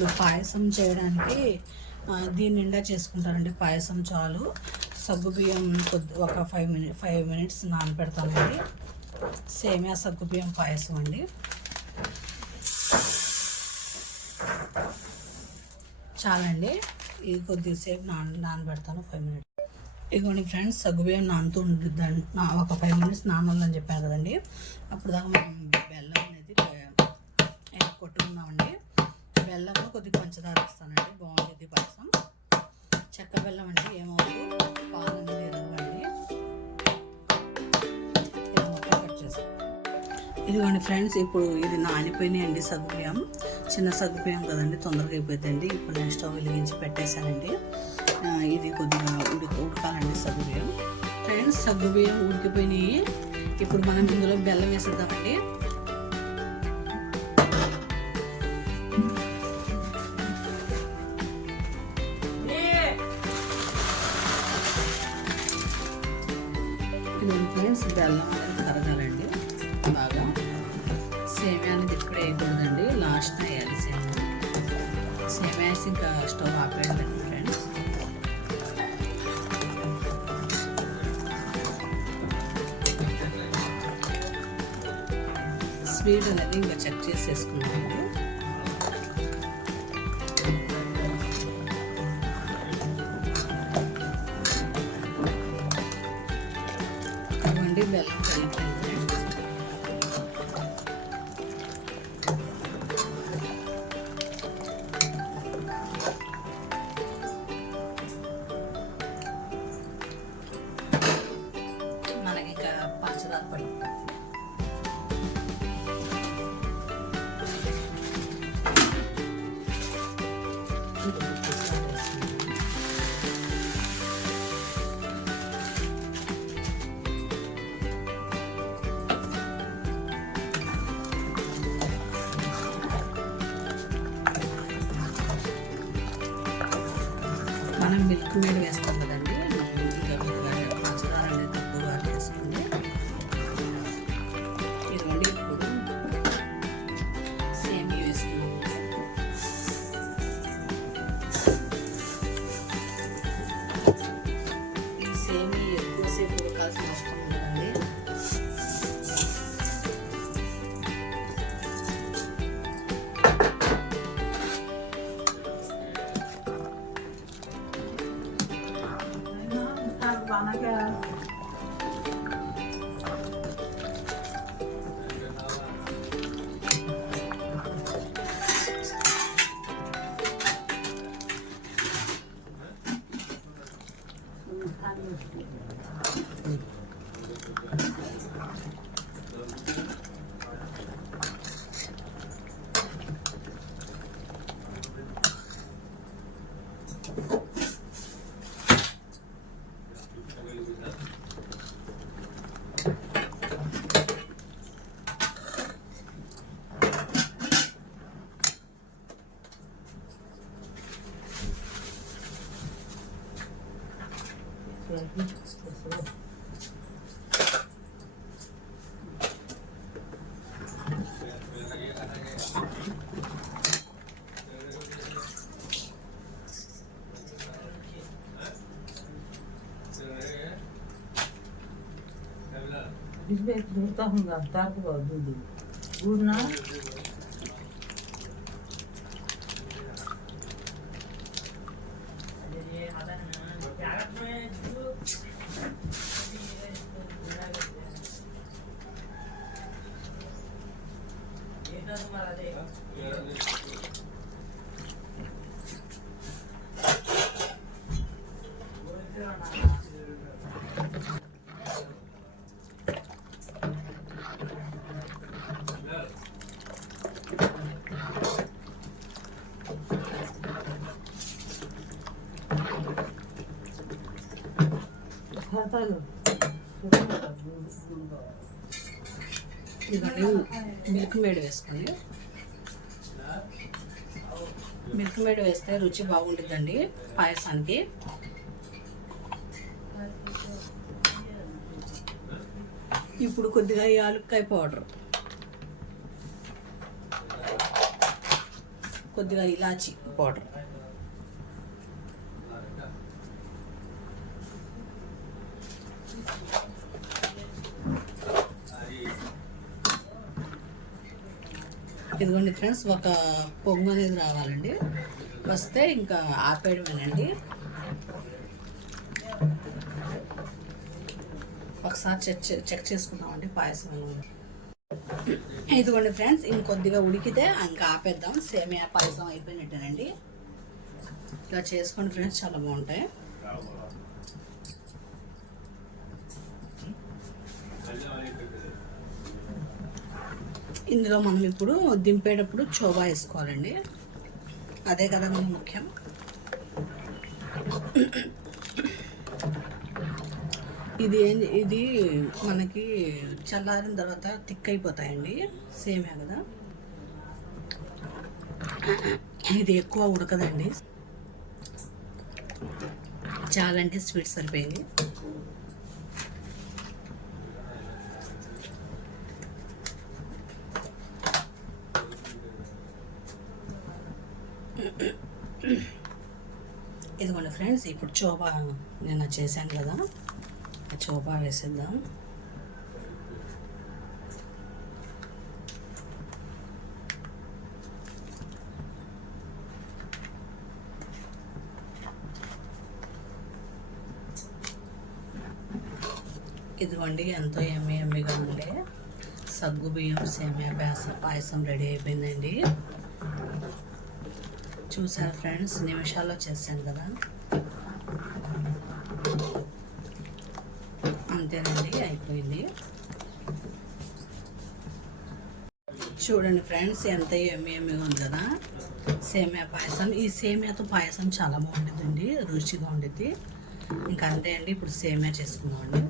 ఇప్పుడు పాయసం చేయడానికి దీని నిండా చేసుకుంటారండి. పాయసం చాలు. సగ్గుబియ్యం ఒక 5 మినిట్స్ నానబెడతానండి. సేమియా సగ్గుబియ్యం పాయసం అండి. చాలండి, ఇది కొద్దిసేపు నానబెడతాను 5 మినిట్స్. ఇదిగోండి ఫ్రెండ్స్, సగ్గుబియ్యం నానుతూ ఉంటుంది. ఒక 5 మినిట్స్ నానాలని చెప్పాను కదండి. అప్పుడు దాకా మనం బెల్లం అనేది కొట్టుకున్నామండి. బెల్లంలో కొద్దిగా పంచదార ఇస్తానండి, బాగుంటుంది పాయసం. చెక్క బెల్లం అంటే ఏమవుతుంది, పాలు అనేది ఎరగండి. ఇది మొత్తం కట్ చేస్తాం. ఇదిగోండి ఫ్రెండ్స్, ఇప్పుడు ఇది నానిపోయినాయండి సగ్గుబియ్యం. చిన్న సగ్గుబియ్యం కదండి, తొందరగా అయిపోతుందండి. ఇప్పుడు నేను స్టవ్ వెలిగించి పెట్టేశానండి. ఇది కొద్దిగా ఉడకాలండి సగ్గుబియ్యం. ఫ్రెండ్స్, సగ్గుబియ్యం ఉడికిపోయినాయి. ఇప్పుడు మనం ఇందులో బెల్లం వేసేద్దామండి. ఫ్రెండ్స్, బెల్లం అనేది కరగాలండి బాగా. సేమియా అనేది ఇప్పుడే వేయకూడదండి, లాస్ట్ వేయాలి. సేమియా వేసి ఇంకా స్టవ్ ఆపేయండి ఫ్రెండ్స్. స్వీట్ అనేది ఇంకా చెక్ చేసేసుకున్నాము. ఇవ్వండి, బెల్లం కరిగిపోయింది. మనకి ఇంకా పంచదార పడి మనం మిల్క్ మేడ్ వేస్తాం కదండి. ఇంకా పంచదార అనేది తక్కువగా వేసుకోండి. ఇదిగోండి, ఇప్పుడు సేమియా వేసుకున్నాం. ఈ సేమియా ఎక్కువసేపు ఉడకాల్సిన అవసరం ఉండదండి. इसमें दूरता होगा तार को दूध दूध ना ఇవన్నీ మిల్క్ మేడ్ వేసుకోండి. మిల్క్ మేడ్ వేస్తే రుచి బాగుంటుందండి పాయసానికి. ఇప్పుడు కొద్దిగా యాలక్కాయ పౌడర్, కొద్దిగా ఇలాచి పౌడర్, ఇదిగోండి ఫ్రెండ్స్, ఒక పొంగు అనేది రావాలండి. వస్తే ఇంకా ఆపేయడమేనండి. ఒకసారి చెక్ చేసుకుందామండి పాయసం. ఇదిగోండి ఫ్రెండ్స్, ఇంకొద్దిగా ఉడికితే ఇంకా ఆపేద్దాం. సేమియా పాయసం అయిపోయినట్టేనండి. ఇలా చేసుకోండి ఫ్రెండ్స్, చాలా బాగుంటాయి. ఇందులో మనం ఇప్పుడు దింపేటప్పుడు చోబా వేసుకోవాలండి. అదే కదా మన ముఖ్యం. ఇది మనకి చల్లారిన తర్వాత థిక్ అయిపోతాయండి సేమియా కదా. ఇది ఎక్కువ ఉడకదండి, చాలా అంటే స్వీట్ సరిపోయింది. ఇదిగోండి ఫ్రెండ్స్, ఇప్పుడు చోబా నేను చేశాను కదా, చోబా వేసేద్దాం. ఇదిగోండి, ఎంతో ఎమ్మిగా ఉండే సగ్గుబియ్యం సేమియా పాయసం రెడీ అయిపోయిందండి. చూసారు ఫ్రెండ్స్, నిమిషాల్లో చేశాను కదా. అంతేనండి, అయిపోయింది. చూడండి ఫ్రెండ్స్, ఎంత ఎమ్మిగా ఉంది కదా సేమియా పాయసం. ఈ సేమియాతో పాయసం చాలా బాగుంటుందండి, రుచిగా ఉండిద్ది. ఇంకా అంతే అండి. ఇప్పుడు సేమియా చేసుకుందామండి.